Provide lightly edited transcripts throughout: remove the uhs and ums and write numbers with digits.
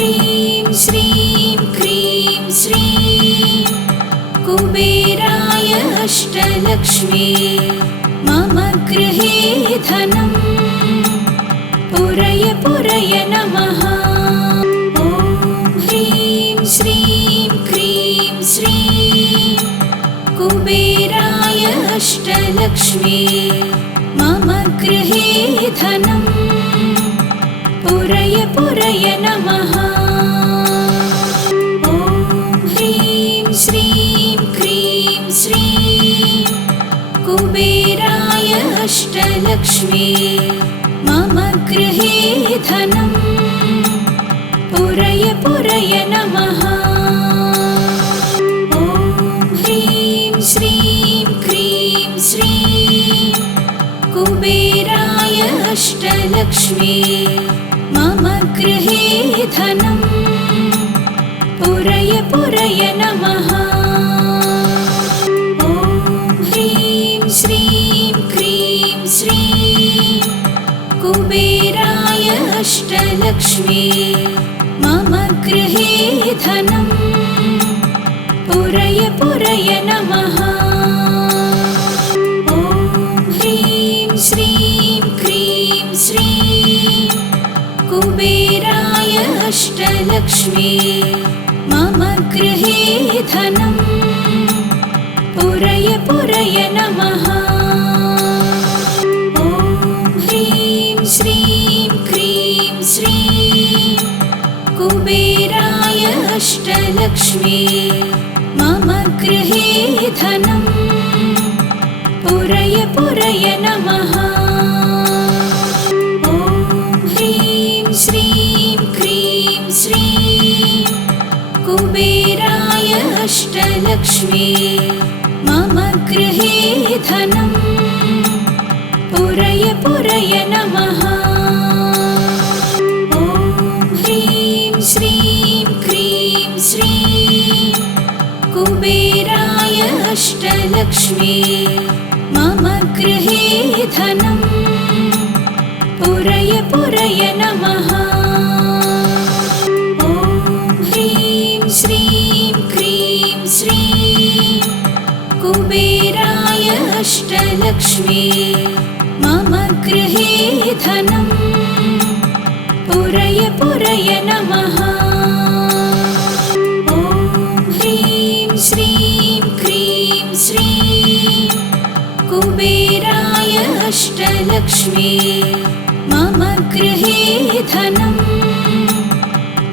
ह्रीं श्रीं क्रीं श्रीं कुबेराय अष्टलक्ष्मी मम गृहे धनं पुरय पुरय नमः। ॐ ह्रीं श्रीं क्रीं श्रीं कुबेराय अष्टलक्ष्मी मम गृहे धनं पुरय पुरय नमः। ॐ ह्रीं श्रीं क्रीं श्रीं कुबेराय अष्टलक्ष्मी मम गृहे धनं पुरय पुरय नमः। ॐ ह्रीं श्रीं क्रीं श्रीं कुबेराय अष्टलक्ष्मी मम गृहे धनं पुरय पुरय नमः। ॐ ह्रीं श्रीं क्रीं श्रीं कुबेराय अष्टलक्ष्मी मम गृहे धनं पुरय पुरय नमः। ॐ ह्रीं श्रीं क्रीं श्रीं कुबेराय अष्टलक्ष्मी मम गृहे धनं पुरय पुरय नमः। ॐ ह्रीं श्रीं क्रीं श्रीं कुबेराय अष्टलक्ष्मी मम गृहे धनं पुरय पुरय नमः। ॐ ह्रीं श्रीं क्रीं श्रीं कुबेराय अष्टलक्ष्मी मम गृहे धनं पुरय पुरय नमः। ॐ ह्रीं श्रीं क्रीं श्रीं कुबेराय अष्टलक्ष्मी मम गृहे धनं पुरय पुरय नमः। ॐ ह्रीं श्रीं क्रीं श्रीं कुबेराय अष्टलक्ष्मी मम गृहे धनं पुरय पुरय नमः। ॐ ह्रीं श्रीं क्रीं श्रीं कुबेराय अष्टलक्ष्मी मम गृहे धनं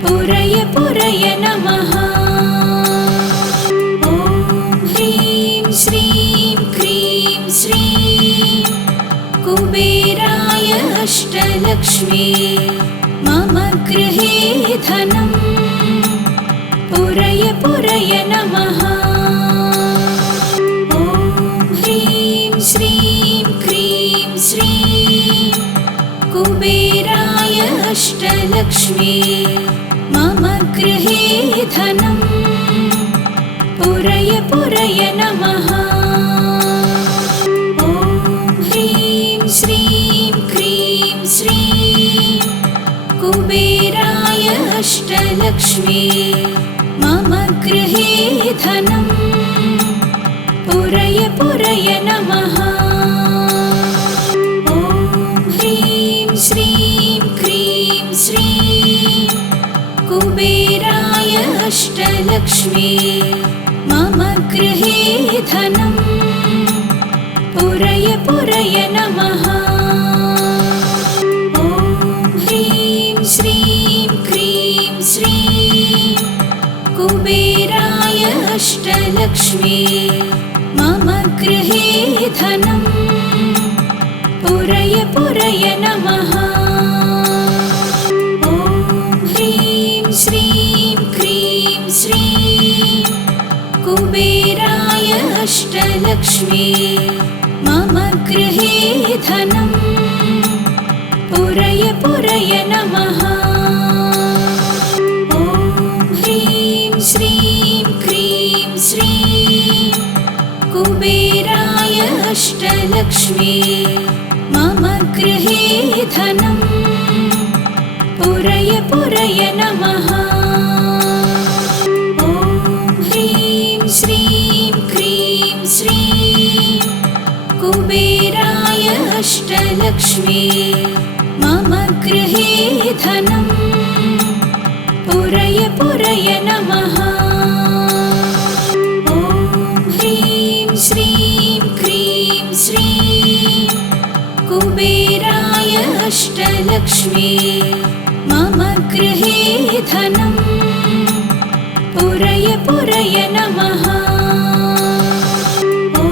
पुरय पुरय नमः। ॐ ह्रीं श्रीं क्रीं श्रीं कुबेराय अष्टलक्ष्मी मम गृहे धनं पुरय पुरय नमः। ॐ ह्रीं श्रीं क्रीं श्रीं कुबेराय अष्टलक्ष्मी मम गृहे धनं पुरय पुरय नमः। ॐ ह्रीं श्रीं क्रीं श्रीं कुबेराय अष्टलक्ष्मी मम गृहे धनं पुरय पुरय नमः। ॐ ह्रीं श्रीं क्रीं श्रीं कुबेराय अष्टलक्ष्मी मम गृहे धनं पुरय पुरय नमः। ॐ ह्रीं श्रीं क्रीं श्रीं कुबेराय अष्टलक्ष्मी मम गृहे धनं पुरय पुरय नमः। ॐ ह्रीं श्रीं क्रीं श्रीं कुबेराय अष्टलक्ष्मी मम गृहे धनं पुरय पुरय नमः। ॐ ह्रीं श्रीं क्रीं श्रीं कुबेराय अष्टलक्ष्मी मम गृहे धनं पुरय पुरय नमः। ॐ ह्रीं श्रीं क्रीं श्रीं कुबेराय अष्टलक्ष्मी मम गृहे धनम् पुरय पुरय नमः। ॐ ह्रीं श्रीं क्रीं श्रीं कुबेराय अष्टलक्ष्मी मम गृहे धनम् पुरय पुरय नमः। ॐ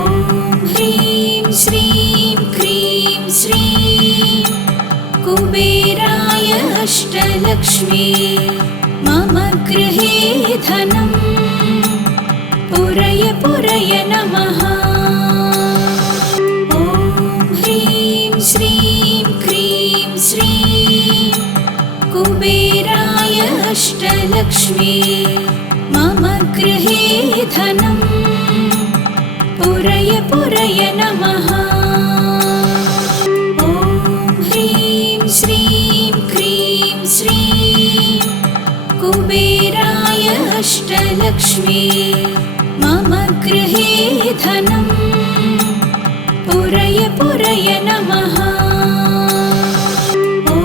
ह्रीं श्रीं क्रीं श्रीं कुबेराय अष्टलक्ष्मी मम गृहे धनम् पुरय पुरय नमः। ॐ ह्रीं श्रीं क्रीं श्रीं कुबेराय अष्टलक्ष्मी मम गृहे धनम् पुरय पुरय नमः। ॐ ह्रीं श्रीं क्रीं श्रीं कुबेराय अष्टलक्ष्मी मम गृहे धनम् पुरय पुरय नमः। ॐ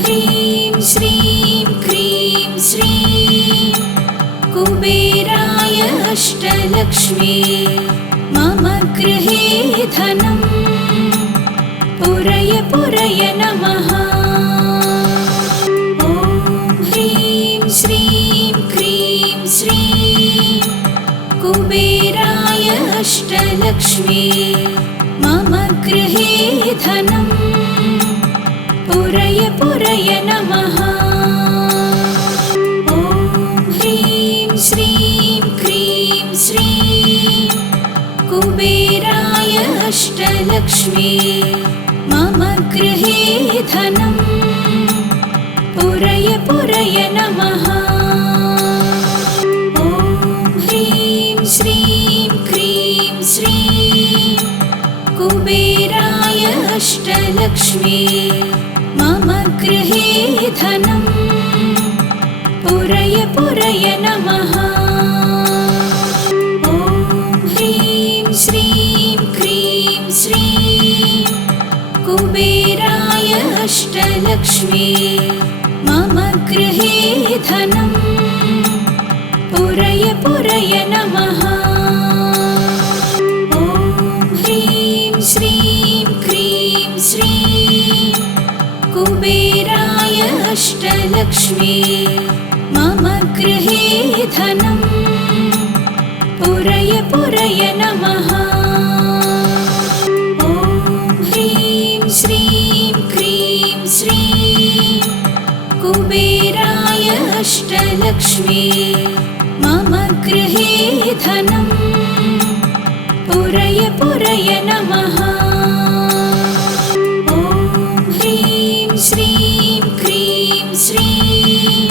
ह्रीं श्रीं क्रीं श्रीं कुबेराय अष्टलक्ष्मी मम गृहे धनम् पुरय पुरय नमः। ॐ ह्रीं श्रीं क्रीं श्रीं कुबेराय अष्टलक्ष्मी मम गृहे धनम् पुरय पुरय नमः। ॐ ह्रीं श्रीं क्रीं श्रीं कुबेराय अष्टलक्ष्मी मम गृहे धनम् पुरय पुरय नमः। ॐ ह्रीं श्रीं क्रीं श्रीं कुबेराय अष्टलक्ष्मी मम गृहे धनम् पुरय पुरय नमः। ॐ ह्रीं श्रीं क्रीं श्रीं कुबेराय अष्टलक्ष्मी मम गृहे धनम् पुरय पुरय नमः। ॐ ह्रीं श्रीं क्रीं श्रीं कुबेराय अष्टलक्ष्मी मम गृहे धनम् पुरय पुरय नमः। ॐ ह्रीं श्रीं क्रीं श्रीं कुबेराय अष्टलक्ष्मी मम गृहे धनम् पुरय पुरय नमः। ॐ ह्रीं श्रीं क्रीं श्रीं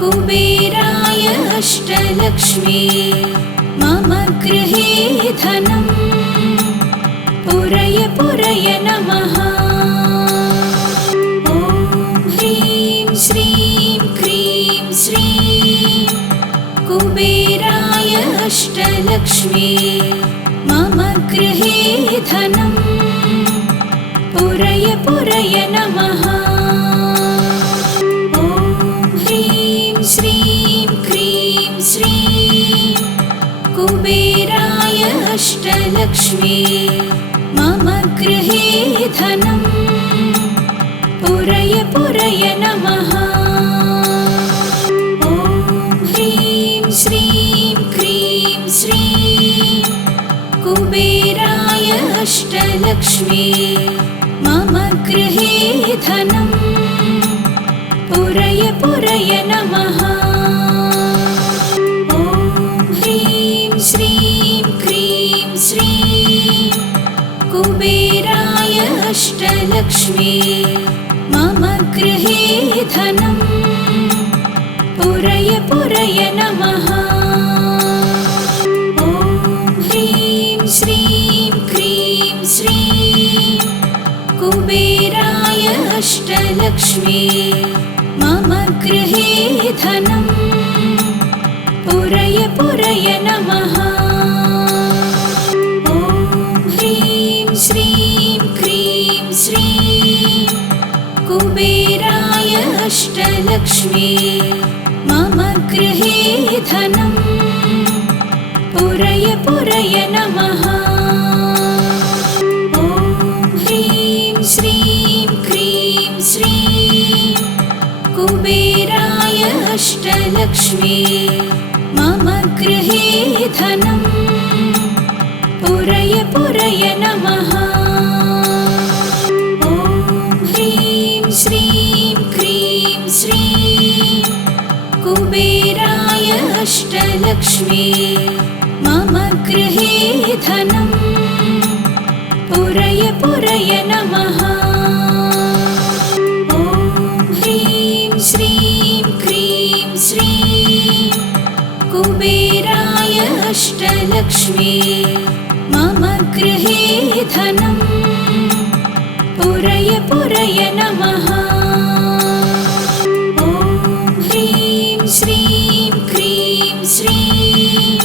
कुबेराय अष्टलक्ष्मी मम गृहे धनम् पुरय पुरय नमः। ॐ ह्रीं श्रीं क्रीं श्रीं कुबेराय अष्टलक्ष्मी मम गृहे धनम् पुरय पुरय नमः। ॐ ह्रीं श्रीं क्रीं श्रीं कुबेराय अष्टलक्ष्मी मम गृहे धनम् पुरय पुरय नमः। ॐ ह्रीं श्रीं क्रीं श्रीं कुबेराय अष्टलक्ष्मी मम गृहे धनम् पुरय पुरय नमः। ॐ ह्रीं श्रीं क्रीं श्रीं कुबेराय अष्टलक्ष्मी मम गृहे धनम् पुरय पुरय नमः। ॐ ह्रीं श्रीं क्रीं श्रीं कुबेराय अष्टलक्ष्मी मम गृहे धनं पुरय पुरय नमः। ॐ ह्रीं श्रीं क्रीं श्रीं कुबेराय अष्टलक्ष्मी मम गृहे धनं पुरय पुरय नमः। ॐ ह्रीं श्रीं क्रीं श्रीं कुबेराय अष्टलक्ष्मी मम गृहे धनं पुरय पुरय नमः। ॐ ह्रीं श्रीं क्रीं श्रीं कुबेराय अष्टलक्ष्मी मम गृहे धनं पुरय पुरय नमः। ॐ ह्रीं श्रीं क्रीं श्रीं कुबेराय अष्टलक्ष्मी मम गृहे धनं पुरय पुरय नमः। ॐ ह्रीं श्रीं क्रीं श्रीं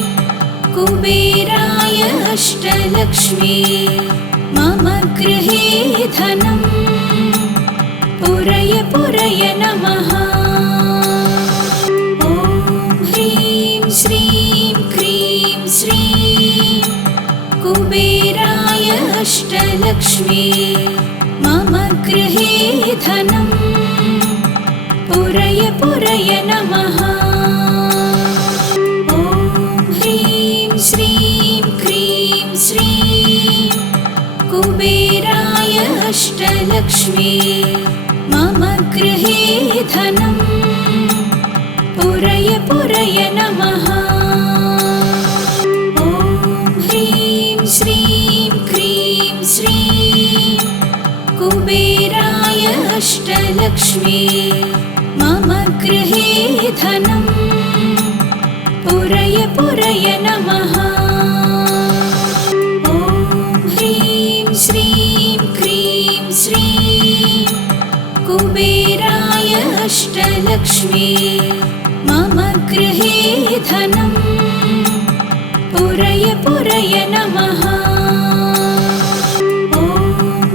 कुबेराय अष्टलक्ष्मी मम गृहे धनं पुरय पुरय नमः। ॐ ह्रीं श्रीं क्रीं श्रीं कुबेराय अष्टलक्ष्मी मम गृहे धनं पुरय पुरय नमः। ॐ ह्रीं श्रीं क्रीं श्रीं कुबेराय अष्टलक्ष्मी मम गृहे धनं पुरय पुरय नमः। ॐ ह्रीं श्रीं क्रीं श्रीं कुबेराय अष्टलक्ष्मी मम गृहे धनं पुरय पुरय नमः। ॐ ह्रीं श्रीं क्रीं श्रीं कुबेराय अष्टलक्ष्मी मम गृहे धनं पुरय पुरय नमः। ॐ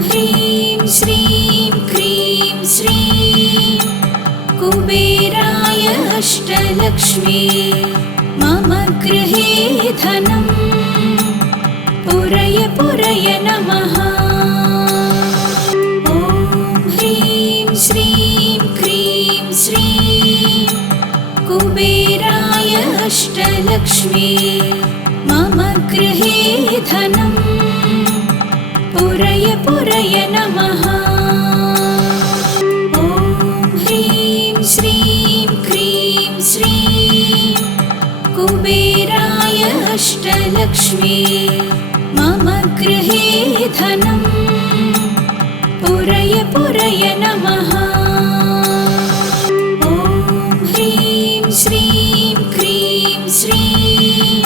ह्रीं श्रीं क्रीं श्रीं कुबेराय अष्टलक्ष्मी मम गृहे धनं पुरय पुरय नमः। ॐ ह्रीं श्रीं क्रीं श्रीं कुबेराय अष्टलक्ष्मी मम गृहे धनं पुरय पुरय नमः। ॐ ह्रीं श्रीं क्रीं श्रीं कुबेराय अष्टलक्ष्मी मम गृहे धनं पुरय पुरय नमः। ॐ ह्रीं श्रीं क्रीं श्रीं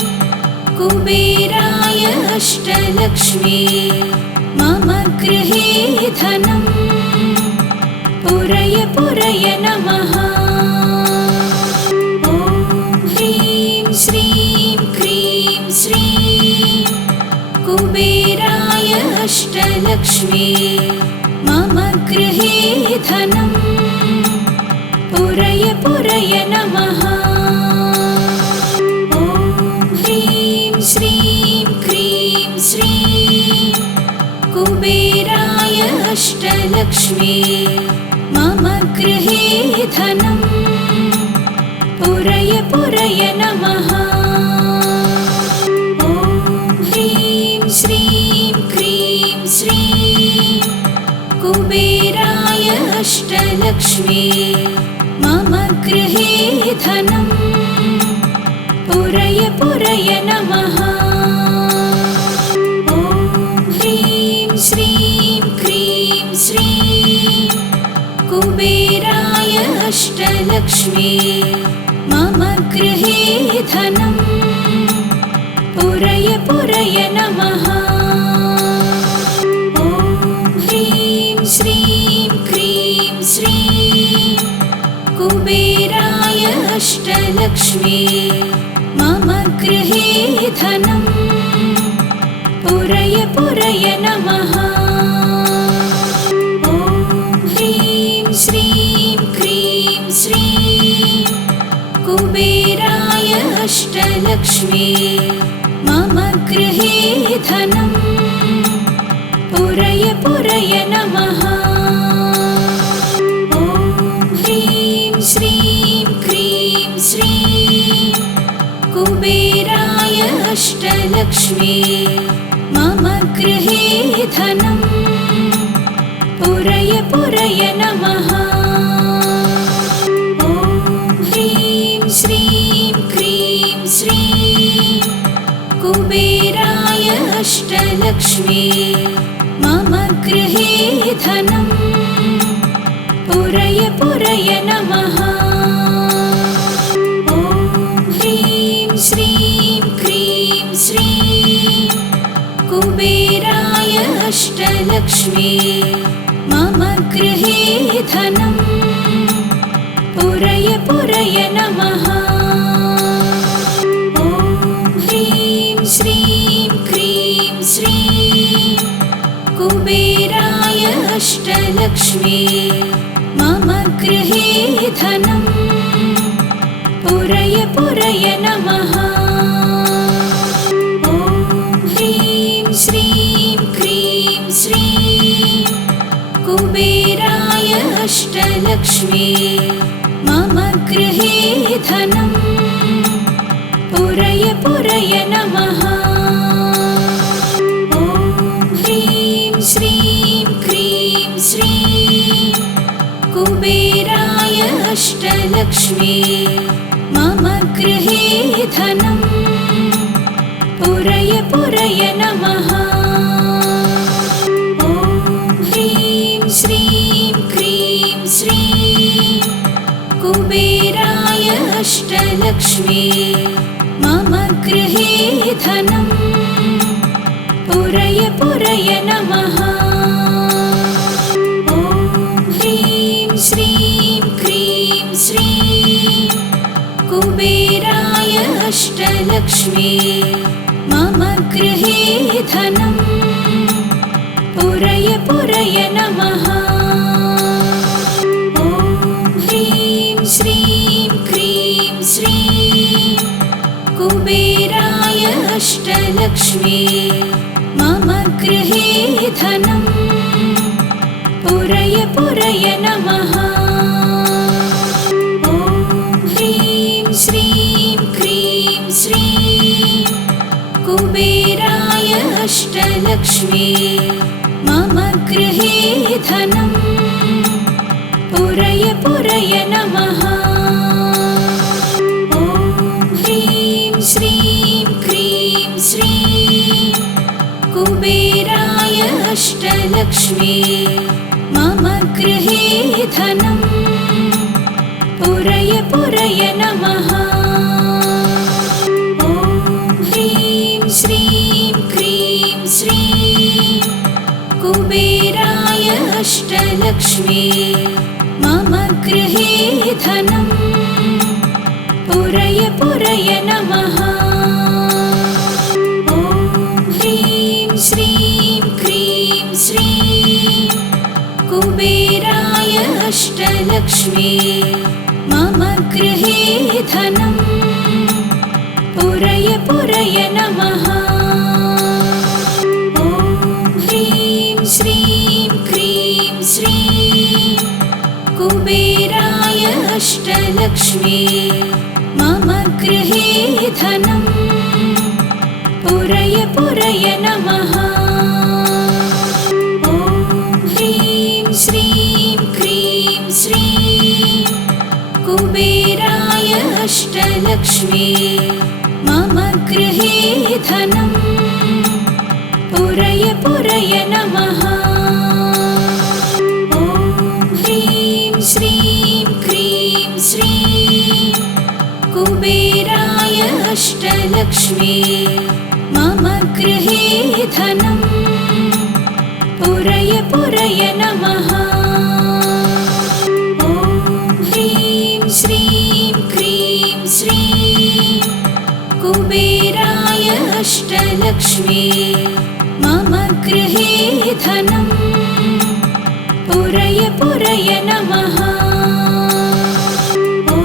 कुबेराय अष्टलक्ष्मी मम गृहे धनं पुरय पुरय नमः। ॐ ह्रीं श्रीं क्रीं श्रीं कुबेराय अष्टलक्ष्मी मम गृहे धनं पुरय पुरय नमः। ॐ ह्रीं श्रीं क्रीं श्रीं कुबेराय अष्टलक्ष्मी मम गृहे धनं पुरय पुरय नमः। ॐ ह्रीं श्रीं क्रीं श्रीं कुबेराय अष्टलक्ष्मी मम गृहे धनं पुरय पुरय नमः। ॐ ह्रीं श्रीं क्रीं श्रीं कुबेराय अष्टलक्ष्मी मम गृहे धनं पुरय पुरय नमः। ॐ ह्रीं श्रीं क्रीं श्रीं कुबेराय अष्टलक्ष्मी मम गृहे धनम् पुरय पुरय नमः। ॐ ह्रीं श्रीं क्रीं श्रीं कुबेराय अष्टलक्ष्मी मम गृहे धनम् पुरय पुरय नमः। ॐ ह्रीं श्रीं क्रीं श्रीं कुबेराय अष्टलक्ष्मी मम गृहे धनम् पुरय पुरय नमः। ॐ ह्रीं श्रीं क्रीं श्रीं कुबेराय अष्टलक्ष्मी मम गृहे धनम् पुरय पुरय नमः। ॐ ह्रीं श्रीं क्रीं श्रीं कुबेराय अष्टलक्ष्मी मम गृहे धनम् पुरय पुरय नमः। ॐ ह्रीं श्रीं क्रीं श्रीं कुबेराय अष्टलक्ष्मी मम गृहे धनम् पुरय पुरय नमः। ॐ ह्रीं श्रीं क्रीं श्रीं कुबेराय अष्टलक्ष्मी मम गृहे धनम् पुरय पुरय नमः। ॐ ह्रीं श्रीं क्रीं श्रीं कुबेराय अष्टलक्ष्मी मम गृहे धनम् पुरय पुरय नमः। ॐ ह्रीं श्रीं क्रीं श्रीं कुबेराय अष्टलक्ष्मी मम गृहे धनम् पुरय पुरय नमः। ॐ ह्रीं श्रीं क्रीं श्रीं कुबेराय अष्टलक्ष्मी मम गृहे धनम् पुरय पुरय नमः। ॐ ह्रीं श्रीं क्रीं श्रीं कुबेराय अष्टलक्ष्मी मम गृहे धनम् पुरय पुरय नमः। ॐ ह्रीं श्रीं क्रीं श्रीं कुबेराय अष्टलक्ष्मी मम गृहे धनम् पुरय पुरय नमः। ॐ ह्रीं श्रीं क्रीं श्रीं कुबेराय अष्टलक्ष्मी मम गृहे धनम् पुरय पुरय नमः। ॐ ह्रीं श्रीं क्रीं श्रीं कुबेराय अष्टलक्ष्मी मम गृहे धनम् पुरय पुरय नमः। ॐ ह्रीं श्रीं क्रीं श्रीं कुबेराय अष्टलक्ष्मी मम गृहे धनम् पुरय पुरय नमः। ॐ ह्रीं श्रीं क्रीं श्रीं कुबेराय अष्टलक्ष्मी मम गृहे धनम् पुरय पुरय नमः। ॐ ह्रीं श्रीं क्रीं श्रीं कुबेराय अष्टलक्ष्मी मम गृहे धनम् पुरय पुरय नमः। ॐ ह्रीं श्रीं क्रीं श्रीं कुबेराय अष्टलक्ष्मी मम गृहे धनम् पुरय पुरय नमः। ॐ ह्रीं श्रीं क्रीं श्रीं कुबेराय अष्टलक्ष्मी मम गृहे धनं पुरय पुरय नमः। ॐ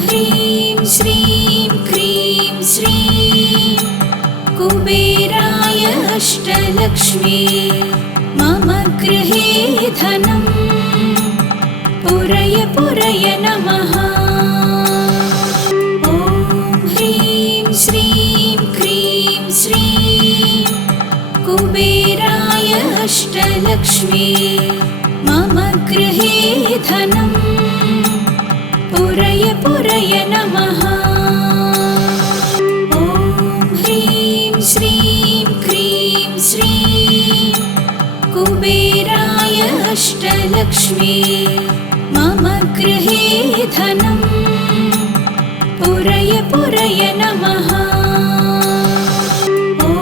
ह्रीं श्रीं क्रीं श्रीं कुबेराय अष्टलक्ष्मी मम गृहे धनं पुरय पुरय नमः। ॐ ह्रीं श्रीं क्रीं श्रीं कुबेराय अष्टलक्ष्मी मम गृहे धनं पुरय पुरय नमः। ॐ ह्रीं श्रीं क्रीं श्रीं कुबेराय अष्टलक्ष्मी मम गृहे धनं पुरय पुरय नमः। ॐ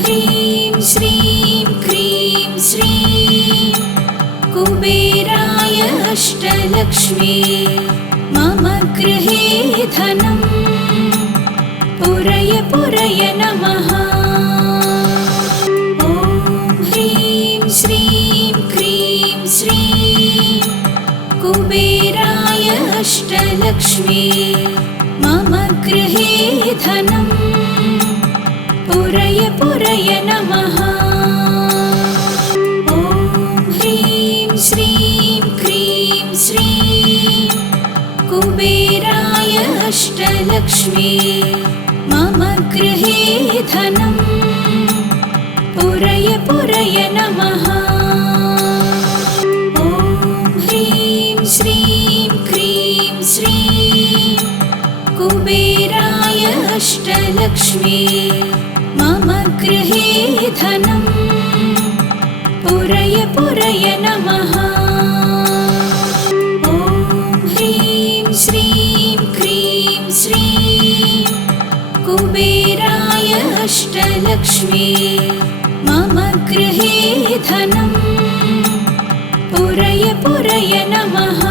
ह्रीं श्रीं क्रीं श्रीं कुबेराय अष्टलक्ष्मी मम गृहे धनं पुरय पुरय नमः। ॐ ह्रीं श्रीं क्रीं श्रीं कुबेराय अष्टलक्ष्मी मम गृहे धनं पुरय पुरय नमः। ॐ ह्रीं श्रीं क्रीं श्रीं कुबेराय अष्टलक्ष्मी मम गृहे धनं पुरय पुरय नमः। ॐ ह्रीं श्रीं क्रीं श्रीं कुबेराय अष्टलक्ष्मी मम गृहे धनं पुरय पुरय नमः। ॐ ह्रीं श्रीं क्रीं श्रीं कुबेराय अष्टलक्ष्मी मम गृहे धनं पुरय पुरय नमः।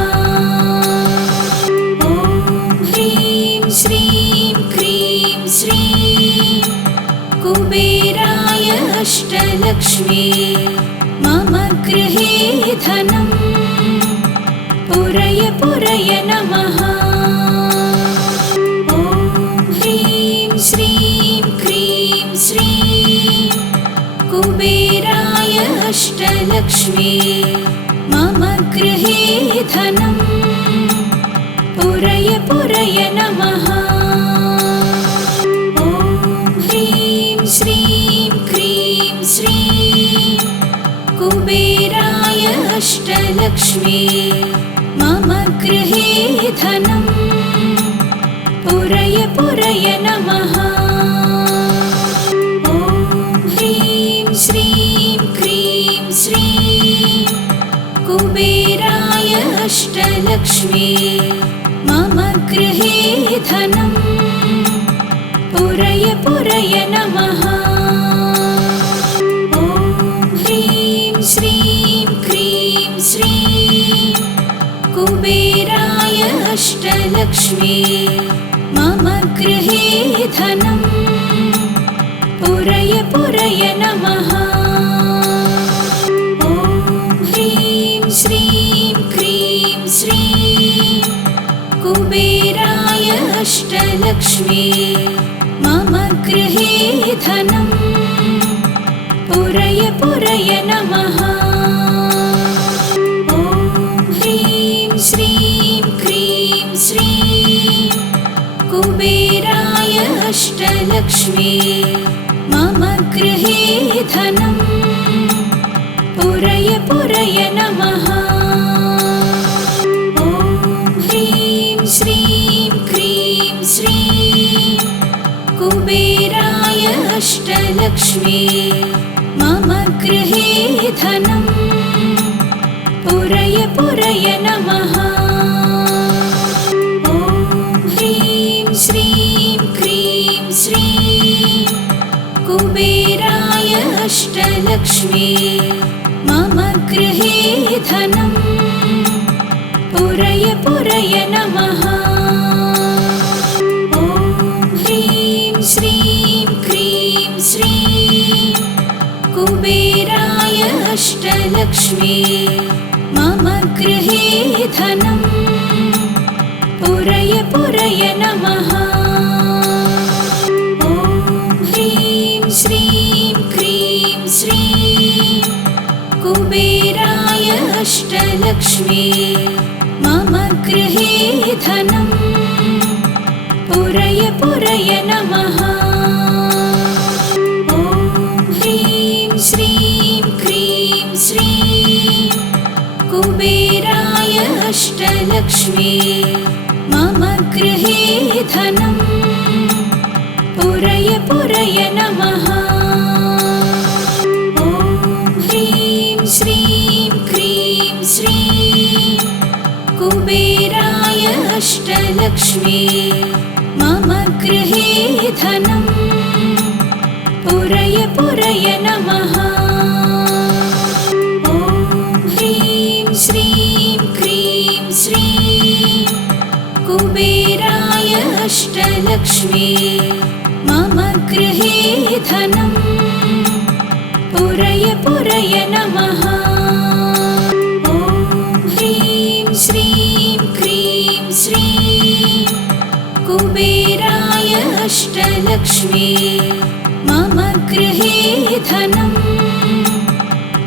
ॐ ह्रीं श्रीं क्रीं श्रीं कुबेराय अष्टलक्ष्मी मम गृहे धनं पुरय पुरय नमः। ॐ ह्रीं श्रीं क्रीं श्रीं कुबेराय अष्टलक्ष्मी मम गृहे धनं पुरय पुरय नमः। ॐ ह्रीं श्रीं क्रीं श्रीं कुबेराय अष्टलक्ष्मी मम गृहे धनं पुरय पुरय नमः। ॐ ह्रीं श्रीं क्रीं श्रीं कुबेराय अष्टलक्ष्मी मम गृहे धनं पुरय पुरय नमः। ॐ ह्रीं श्रीं क्रीं श्रीं कुबेराय अष्टलक्ष्मी मम गृहे धनं पुरय पुरय नमः। ॐ ह्रीं श्रीं क्रीं श्रीं कुबेराय अष्टलक्ष्मी मम गृहे धनं पुरय पुरय नमः। ॐ ह्रीं श्रीं क्रीं श्रीं कुबेराय अष्टलक्ष्मी मम गृहे धनं पुरय पुरय नमः। ॐ ह्रीं श्रीं क्रीं श्रीं कुबेराय अष्टलक्ष्मी मम गृहे धनं पुरय पुरय नमः। ॐ ह्रीं श्रीं क्रीं श्रीं कुबेराय अष्टलक्ष्मी मम गृहे धनं पुरय पुरय नमः। अष्टलक्ष्मी मम गृहे धनं पुरय पुरय नमः। ॐ ह्रीं श्रीं क्रीं श्रीं कुबेराय अष्टलक्ष्मी मम गृहे धनं पुरय पुरय नमः। ॐ ह्रीं श्रीं क्रीं श्रीं कुबेराय अष्टलक्ष्मी मम गृहे धनं पुरय पुरय नमः। ॐ ह्रीं श्रीं क्रीं श्रीं कुबेराय अष्टलक्ष्मी मम गृहे धनं पुरय पुरय नमः। ॐ ह्रीं श्रीं क्रीं श्रीं कुबेराय अष्टलक्ष्मी मम गृहे धनं पुरय पुरय नमः। ॐ ह्रीं श्रीं क्रीं श्रीं कुबेराय अष्टलक्ष्मी मम गृहे धनं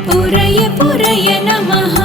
पुरय पुरय नमः।